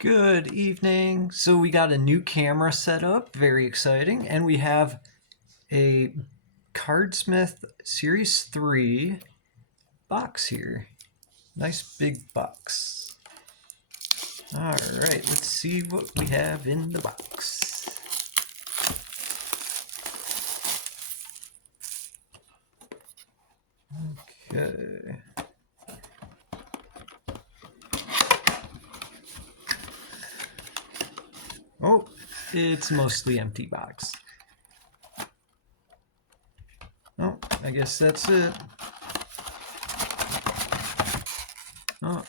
Good evening. So we got a new camera set up, very exciting, and we have a Cardsmith Series 3 box here. Nice big box. All right, let's see what we have in the box. Okay. Oh, it's mostly empty box. Oh, I guess that's it. Oh.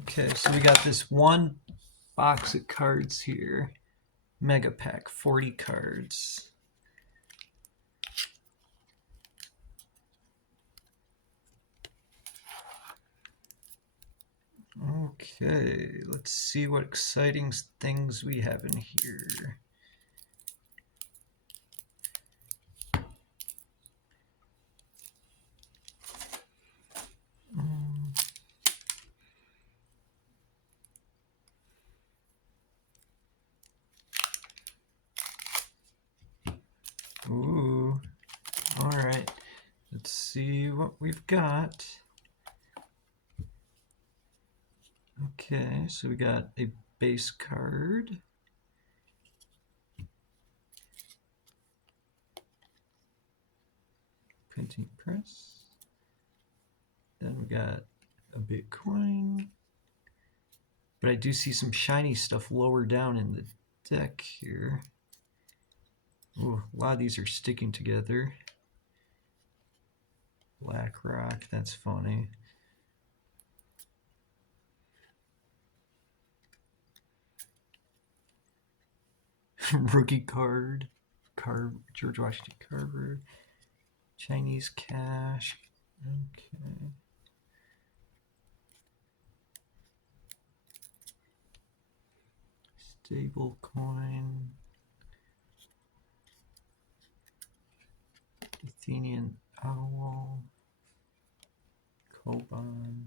Okay, so we got this one box of cards here. Mega Pack, 40 cards. Okay, let's see what exciting things we have in here. Ooh, all right. Let's see what we've got. Okay, so we got a base card. Printing press. Then we got a Bitcoin. But I do see some shiny stuff lower down in the deck here. Ooh, a lot of these are sticking together. Black Rock, that's funny. Rookie card, George Washington Carver, Chinese cash. Okay. Stable coin. Athenian owl. Koban.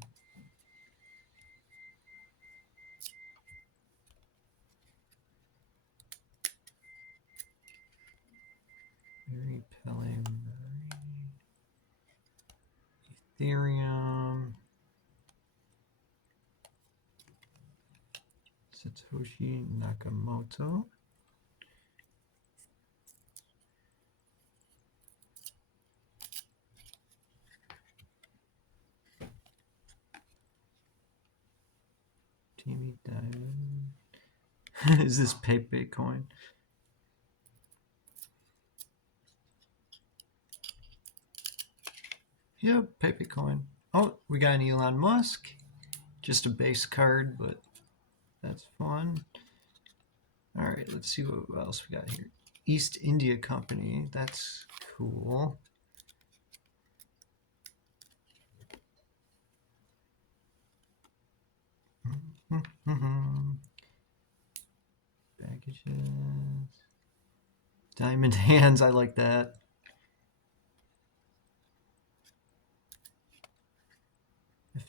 Mary Pele Murray. Ethereum. Satoshi Nakamoto. Jamie Dimon. Is this Pepe coin? Yep, Pepe coin. Oh, we got an Elon Musk. Just a base card, but that's fun. All right, let's see what else we got here. East India Company. That's cool. Baggages. Diamond hands. I like that.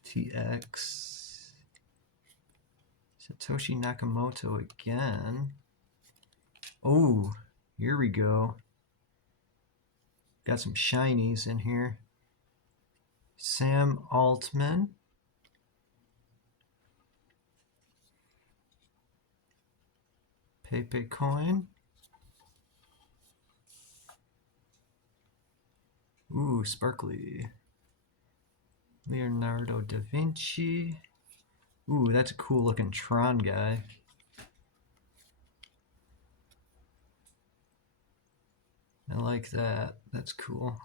FTX. Satoshi Nakamoto again. Oh, here we go. Got some shinies in here. Sam Altman. Pepe coin. Ooh, sparkly. Leonardo da Vinci. Ooh, that's a cool looking Tron guy. I like that. That's cool.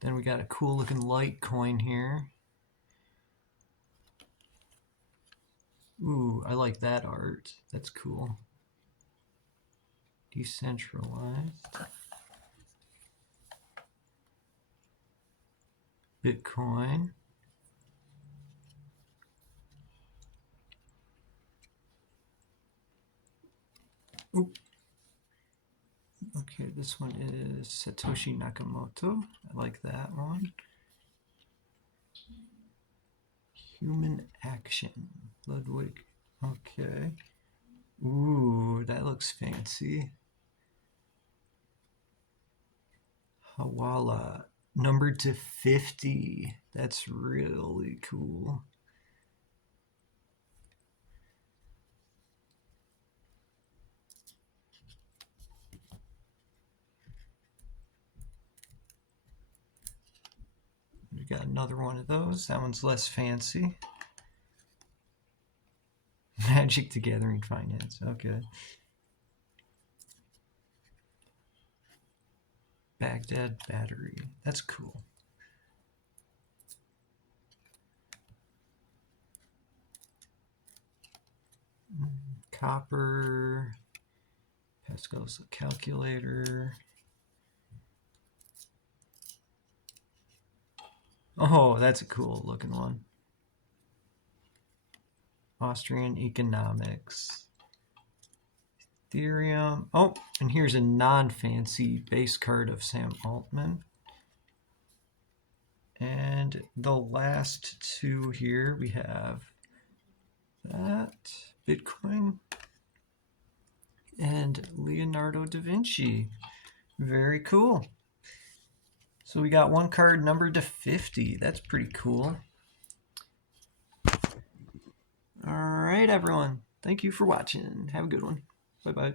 Then we got a cool looking Litecoin here. Ooh, I like that art. That's cool. Decentralized. Bitcoin. Ooh. Okay, this one is Satoshi Nakamoto. I like that one. Human action. Ludwig. Okay. Ooh, that looks fancy. Hawala. Numbered to 50. That's really cool. We got another one of those. That one's less fancy. Magic the Gathering Finance. Okay. Baghdad Battery. That's cool. Copper. Pascal's calculator. Oh, that's a cool looking one. Austrian economics. Ethereum. Oh, and here's a non-fancy base card of Sam Altman. And the last two here, we have that, Bitcoin, and Leonardo da Vinci. Very cool. So we got one card numbered to 50. That's pretty cool. All right, everyone. Thank you for watching. Have a good one. Bye-bye.